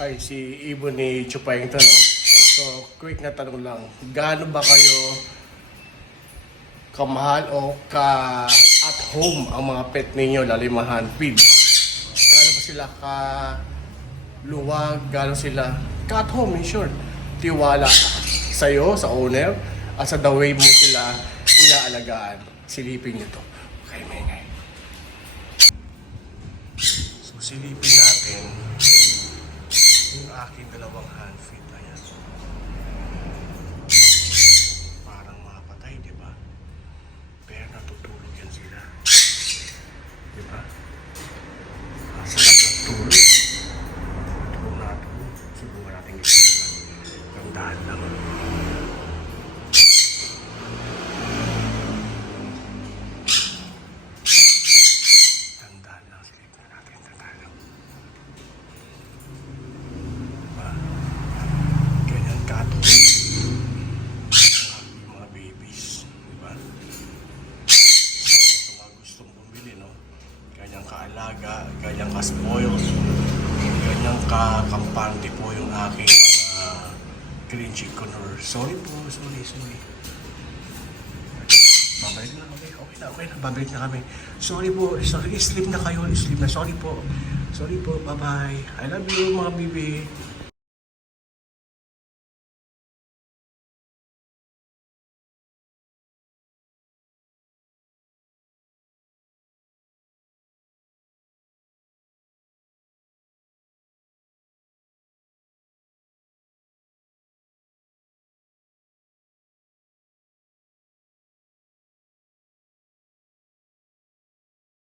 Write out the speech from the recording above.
Ay, si Ibon ni Chupayng to, no? So, quick na tanong lang. Gaano ba kayo kamahal o at home ang mga pet ninyo, lalo yung mga handfeed? Gaano ba sila luwag? Gaano sila at home, in short? Tiwala sa'yo, sa owner, at sa the way mo sila inaalagaan. Silipin nyo to. Okay, may. So, silipin natin yung aking dalawang handfeed. Ayan. Parang mga patay, di ba? Pero natutulog yan sila. Di ba? Ang sarap ng tulog. Tulog na tulog. Subukan natin ito. Gandaan lang. Tandaan lang. Silipin natin. Tandaan lang. Diba? Ganyan katulog. Yung mga babies. Diba? So, sa mga gustong bumili, no? Ganyang kaalaga, ganyang ka-spoiled, ganyang kakampante po yung aking mga green chicken. Sorry po, sorry. Babalik na kami, okay na, babalik na kami. Sorry po, sleep na kayo, sorry po, bye-bye. I love you mga bibi.